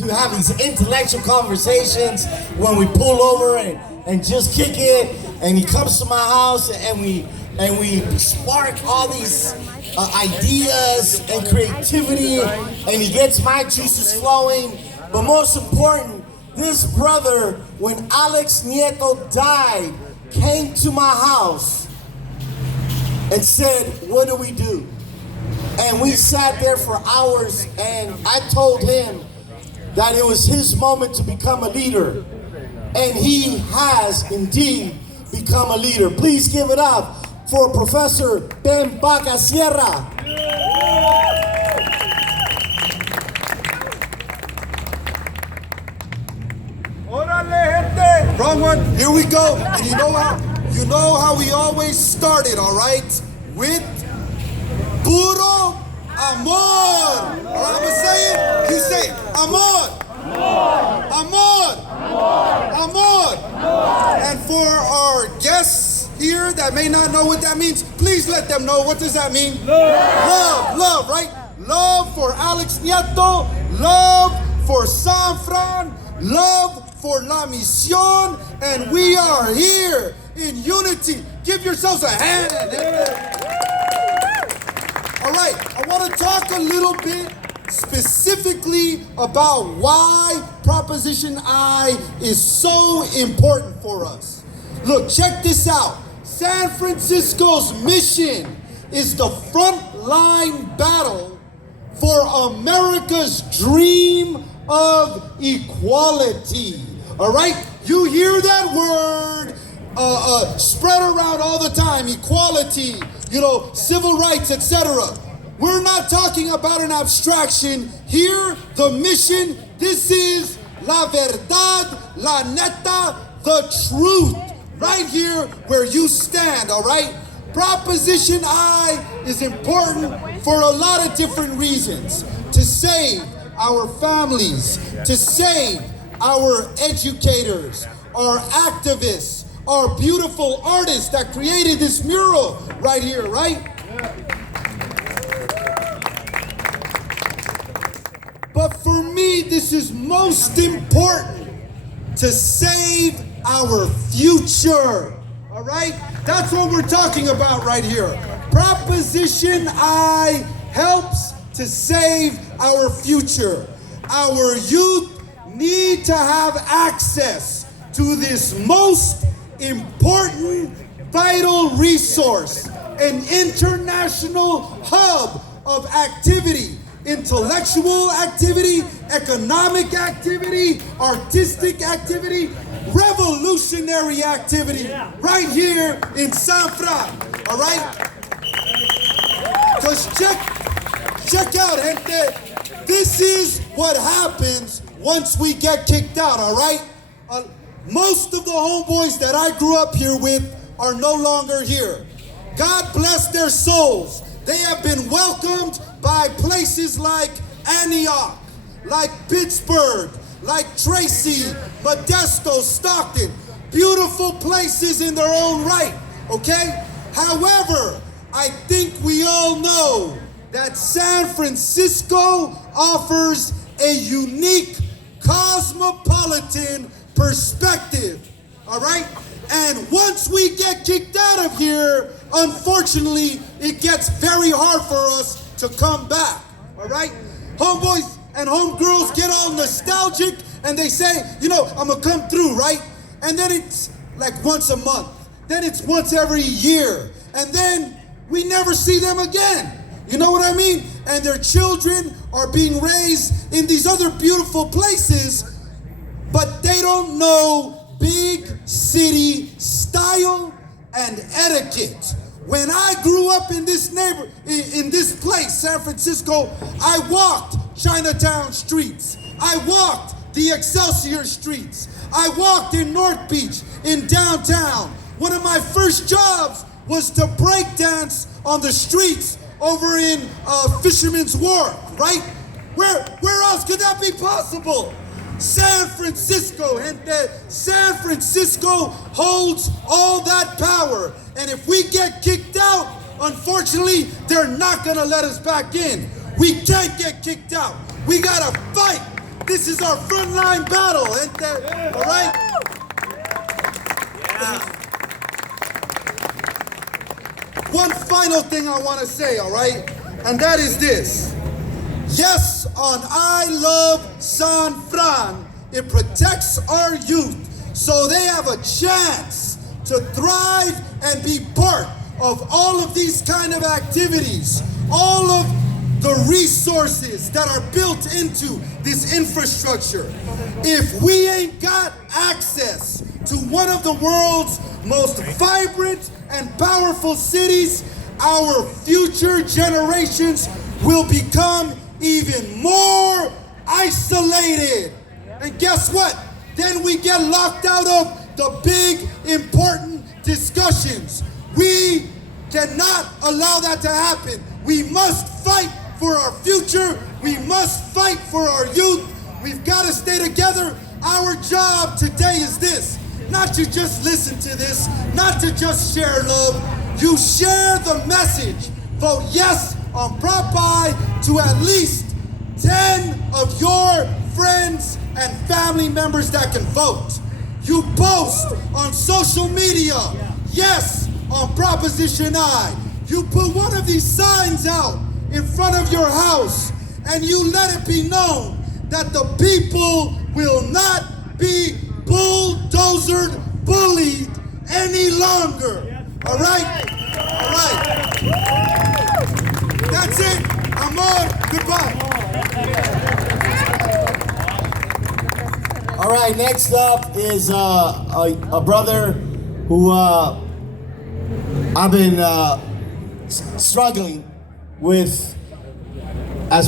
to have these intellectual conversations when we pull over and just kick it. And he comes to my house and we spark all these ideas and creativity, and he gets my juices flowing. But most important, this brother, when Alex Nieto died, came to my house and said, what do we do? And we sat there for hours, and I told him that it was his moment to become a leader. And he has indeed become a leader. Please give it up for Professor Ben Baca Sierra. Wrong one. Here we go. And you know how we always started, all right? With puro amor. All right, I'm gonna say it. You say it. Amor. Amor. Amor. And for our guests here that may not know what that means, please let them know. What does that mean? Love, right? Love for Alex Nieto, love for San Fran, love for La Mision, and we are here in unity. Give yourselves a hand. All right, I want to talk a little bit specifically about why Proposition I is so important for us. Look, check this out. San Francisco's mission is the frontline battle for America's dream of equality. All right? You hear that word spread around all the time, equality, civil rights, etc. We're not talking about an abstraction. Here, the mission, this is la verdad, la neta, the truth. Right here where you stand, all right? Proposition I is important for a lot of different reasons. To save our families, to save our educators, our activists, our beautiful artists that created this mural right here, right? But for me, this is most important to save our future, all right? That's what we're talking about right here. Proposition I helps to save our future. Our youth need to have access to this most important, vital resource, an international hub of activity, intellectual activity, economic activity, artistic activity, revolutionary activity, right here in San Fran, all right? Because check out, gente. This is what happens once we get kicked out, all right? Most of the homeboys that I grew up here with are no longer here. God bless their souls. They have been welcomed by places like Antioch, like Pittsburgh, like Tracy, Modesto, Stockton. Beautiful places in their own right, okay? However, I think we all know that San Francisco offers a unique cosmopolitan perspective, all right? And once we get kicked out of here, unfortunately, it gets very hard for us to come back, all right? Homeboys and homegirls get all nostalgic and they say, I'm gonna come through, right? And then it's like once a month. Then it's once every year. And then we never see them again. You know what I mean? And their children are being raised in these other beautiful places, but they don't know big city style and etiquette. When I grew up in this in this place, San Francisco, I walked Chinatown streets. I walked the Excelsior streets. I walked in North Beach, in downtown. One of my first jobs was to break dance on the streets over in Fisherman's Wharf, right? Where else could that be possible? San Francisco, gente. San Francisco holds all that power. And if we get kicked out, unfortunately, they're not gonna let us back in. We can't get kicked out. We gotta fight This is our frontline battle, gente. All right? One final thing I want to say, all right? And that is this. Yes, on I Love San Fran, it protects our youth so they have a chance to thrive and be part of all of these kind of activities, all of the resources that are built into this infrastructure. If we ain't got access to one of the world's most vibrant and powerful cities, our future generations will become even more isolated. And guess what? Then we get locked out of the big, important discussions. We cannot allow that to happen. We must fight for our future. We must fight for our youth. We've got to stay together. Our job today is this: not to just listen to this, not to just share love. You share the message. Vote yes on Prop I to at least 10 of your friends and family members that can vote. You post on social media, yes on Proposition I. You put one of these signs out in front of your house and you let it be known that the people will not be bulldozered, bullied any longer. All right? All right. That's it. I'm on. Goodbye. All right, next up is a brother who I've been struggling with